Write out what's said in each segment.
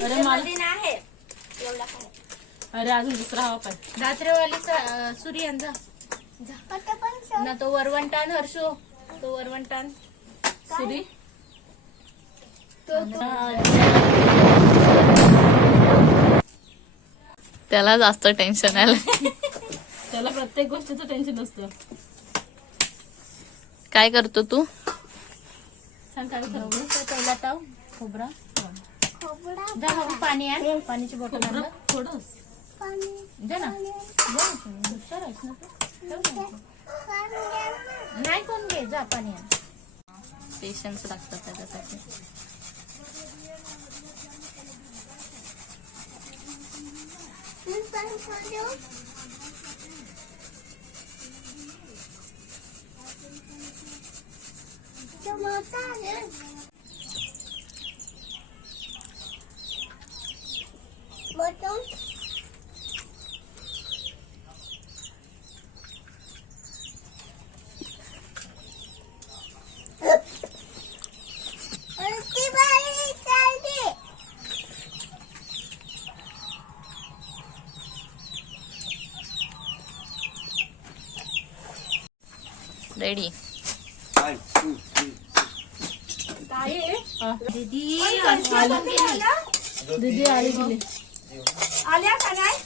अरे मला आहे एवढा काय. अरे अजून दुसरा हवा पाय. रात्रीवाली सूर्यन जा ना, तो वरवंटान हर्षो, तो वरवंटान सुरी त्याला जास्त टेन्शन आलं. त्याला प्रत्येक गोष्टीचं टेन्शन असतं. काय करतो तू? सांग काय करतो. पहिला ताव खोबरा जा बाबू, पाणी आण, पाण्याची बॉटल आण. थोडंच जा ना, हुशार आहेस ना तू. नाही कोण घे, जा पाणी आण. पेशन्स लागतात त्याच्यासाठी. रेडी. दीदी दीदी आली गेली. आल्या का नाही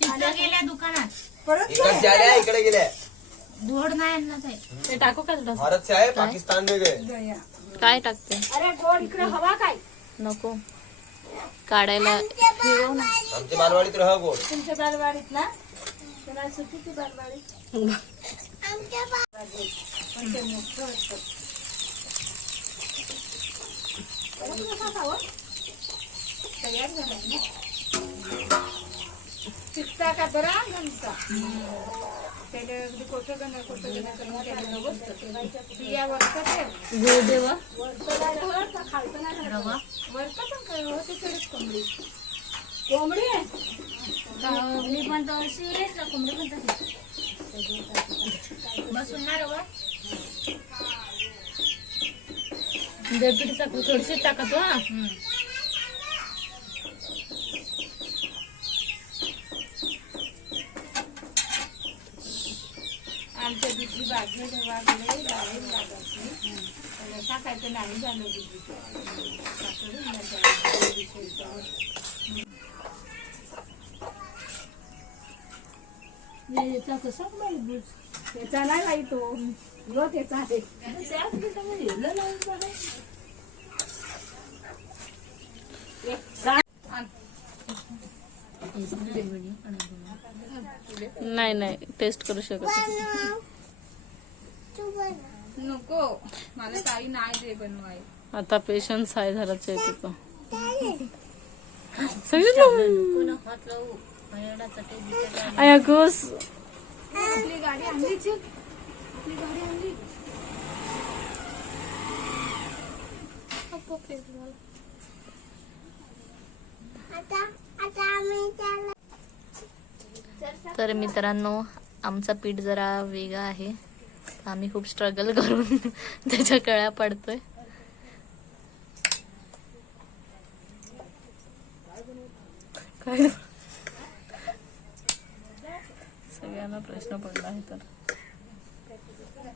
तिथं गेल्या दुकानात. परत इकडे गेले. धोड नाही आणला ते. ते टाकू का तुला? भारत से आहे पाकिस्तान में गए. काय टाकते? अरे गोड इकडे हवा काय नको काढायला. फिरव ना. आमच्या बालवाडीत राहा गोड. तुमच्या बालवाडीत ना. त्याला सुट्टी ती बालवाडी तयार झाला चिकता का बरा घंटा त्याला अगदी कोठं करून त्याला बसतं बिया वरतं गुळ देवा. खालतं नाही रवा वरतं पण काय हो ते चढच कोंबडी कोंबडी आहे. मी पण तो सिरियस ना, कोंबडी पण तशी बसून ना रवा. देपीठी साखर थोडीशी टाकतो. हा आमच्या दुसरी बाजू देवाकडे लावून लागायची टाकायचं नाही झालं याचा कसा बुज त्याचा नाही बाई तो लो त्याचा आहे. नाही नाही टेस्ट करू शकत. नको मला काही नाही दे बनवाय. आता पेशन्स आहे झालाच आहे तुझं. पुन्हा हात लावू. हरडाचा टेस्ट आया गोस. आपली गाडी आणलीच आपली गाडी आणली. तर मित्रांनो आमचा पीठ जरा वेगळा आहे. आम्ही खूप स्ट्रगल करून त्याच्या कळ्या पडतोय. काय सगळ्यांना प्रश्न पडला आहे. तर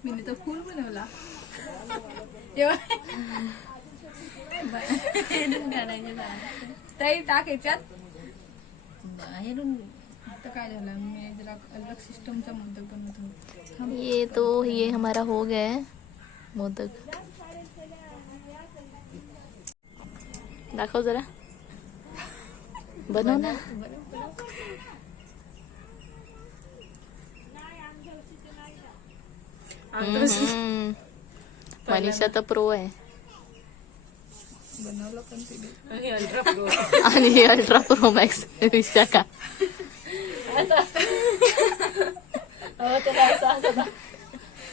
मी तर फुल बनवला. ताई टाक याच्यात. बाहेरून आता काय झालं मी जरा अलग सिस्टमचा मोदक बनवतो. ये हमारा हो गया है मोदक. दाखव जरा. बनव ना. मनीषा तर प्रो आहे. बनवलं पण तिने. आणि हे अल्ट्रा प्रो मॅक्स विशाखा.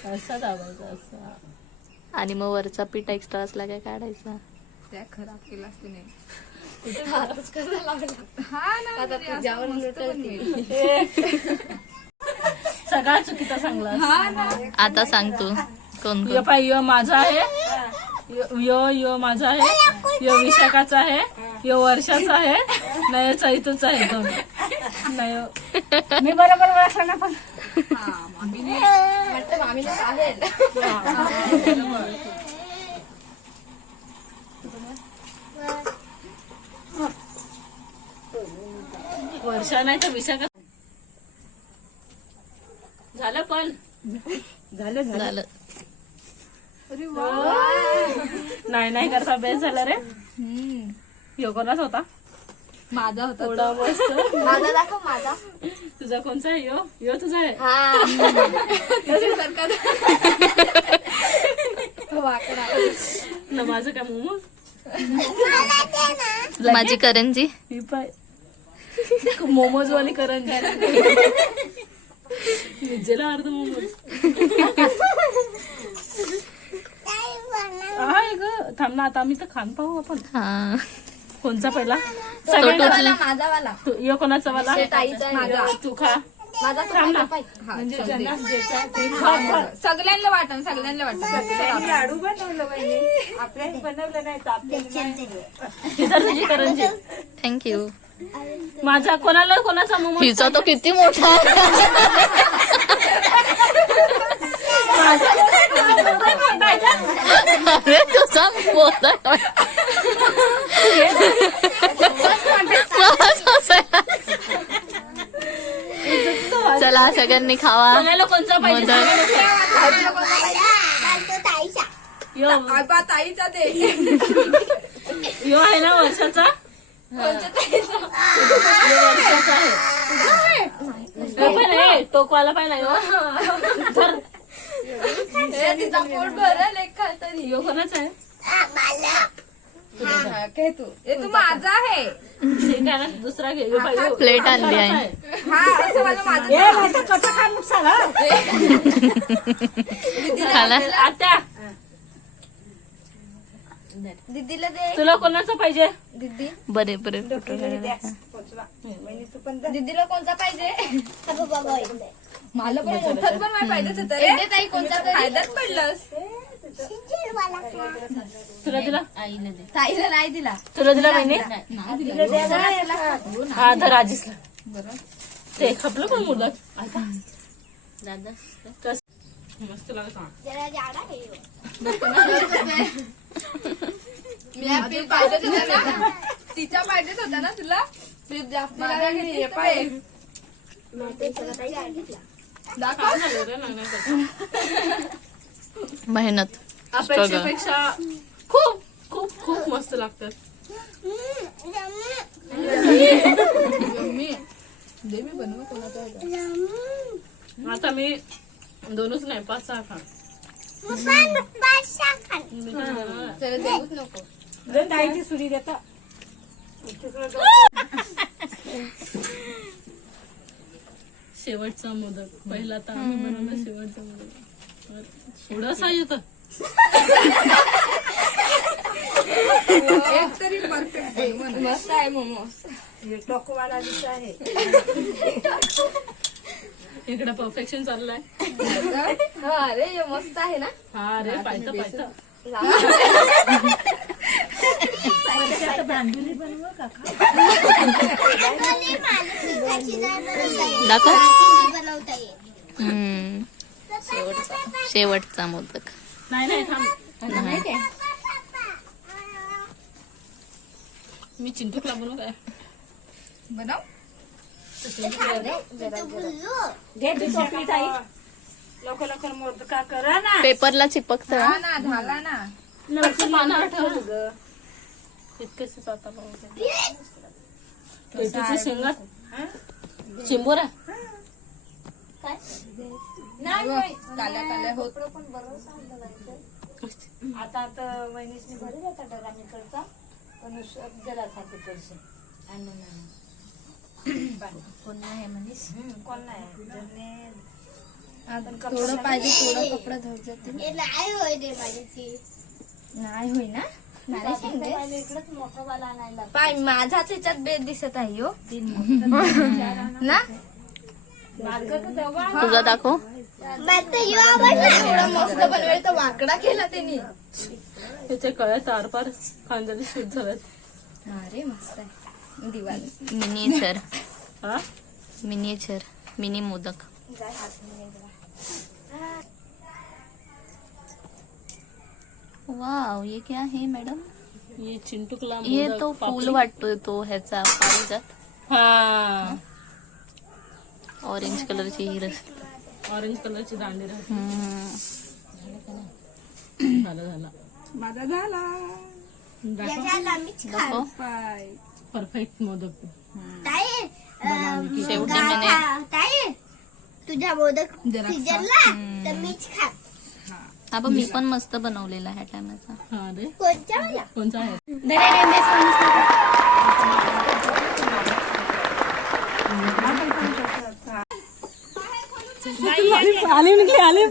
असा दाबायचा असा. आणि मग वरचा पीठ एक्स्ट्रा असला काय काढायचा. त्या खराब केलास तिने. हा ना, आता तुझ्यावर सगळा चुकीचा सांगला. हा ना. आता सांग तू कोण ये पाय माझा आहे यो माझा आहे, यो विशाखाचा आहे, यो वर्षाचा आहे, नयो चैतूचा आहे दोन. नयो मी बरोबर ओळखला ना पण वर्षा नाही तर विशाखा. झालं पण झालं. नाही करता बेस झालं रे. यो कोणाच होता? माझा होता थोडा मस्त. माझा दाखव माझा. तुझा कोणचा आहे? यो तुझा आहे. ना माझं काय मोमो. माझी करंजी. ही पाय मोमोज वाली करंजी. विजेला अर्ध मोमोज. आहे ग. थांब ना आता आम्ही तर खान पाहू आपण. हा कोणचा पहिला? तो सगळ्यांना. टोचला. माझा वाला. यो कोणाचा वाला? ताईचा आहे. यो तू खा. माझा थांब ना. म्हणजे सगळ्यांना वाटण लाडू बनवलं पाहिजे आपल्याला बनवलं नाही तर आपल्याला तुझी करंजी. थँक्यू. माझा कोणाचा मोमोज? हिचा तो किती मोठा. अरे तुझा मोठा. चला सगळ्यांनी खावा. कोणाला कोणचा पाहिजे? यो ताईचा दे यो आहे ना वर्षाचा. यो वर्षाचा आहे. यो पण आहे. टोकवाला पाहिला यो. धर. तिचा पोट भरल एक खा तरी. यो कोणाचा आहे? तू माझा आहे ठीक आहे ना. दुसरा घे. यो पाहिजे. प्लेट आणली आहे. हा असं मला माझं खाला. आत्या दीदीला दे. तुला कोणाचा पाहिजे? दीदी बरे फोटो दीदीला कोणता पाहिजे? मला पण मोठंच पण नाही पाहिजे होतं रे. दे ताई कोणता तरी. फायद्यात पडलंस तुला दिला? ताईला नाही दिला. तुला दिला बहिणी? हा धर आजीसला. ते खपलं पण मुलं. कस मस्त लागत. मी पाहिजेच होता ना तिच्या पाहिजेच होता ना तुला तू जास्त पाहिजे मेहनत. अपेक्षेपेक्षा खूप खूप खूप मस्त लागतात. आता मी दोनच नाही 5-6 खा. त्याला देऊच नको ताईची सुरी देता. शेवटचा मोदक. पहिला तर आम्ही बनवला शेवटचा मोदक. थोडासा येतं. एक तरी परफेक्ट मस्त आहे मोमोज. टोकवाला दिसत आहे इकडे परफेक्शन चाललंय. अरे हे मस्त आहे ना. हा रे पायता दाखव. शेवटचा मोदक. नाही थांब. मी चिंटूकला बनवू काय? बनव लवकर मोदका करा ना. पेपरला चिपकत. हा ना झाला ना लवकर पानावर ठेव ग. इतकेच आता पेटूची शेंगात चिंबोरा. काल्या होत आता तर वहिनीसनी भरी जाता डरामीकडचा पण गेला था तिकडचे. कोण नाही मनीष. कोण नाही. थोडं पाहिजे थोडं कपडा धर जाते. नाही होय ना. पाय माझाच ह्याच्यात बेद दिसत आहे हो ना. तुझा दाखव. एवढा मस्त बनवेल तर वाकडा केला त्यांनी. त्याच्या कळ्या तारपार खांद्याने शूट झाल्यात. अरे मस्त आहे दिवाळी. मिनिएचर हा मिनिएचर मिनी मोदक. वाव ये क्या है मैडम? ये चिंटुकला ये मोदक तो पापडी. फूल वाटतोय तो ह्याचा पारिजात. हा ऑरेंज कलरची ही रस. ऑरेंज कलरची दांडी राहते. झालं झालं माझा झाला. दाखव. पाय परफेक्ट मोदक. शेवटी मैंने तुझ्या मोदक जरा शिजला तर मीच खा. हा पण मी पण मस्त बनवलेला ह्या टायमाचा. हा रे कोणत्या मला कोणचा आहे? आले निघले आले.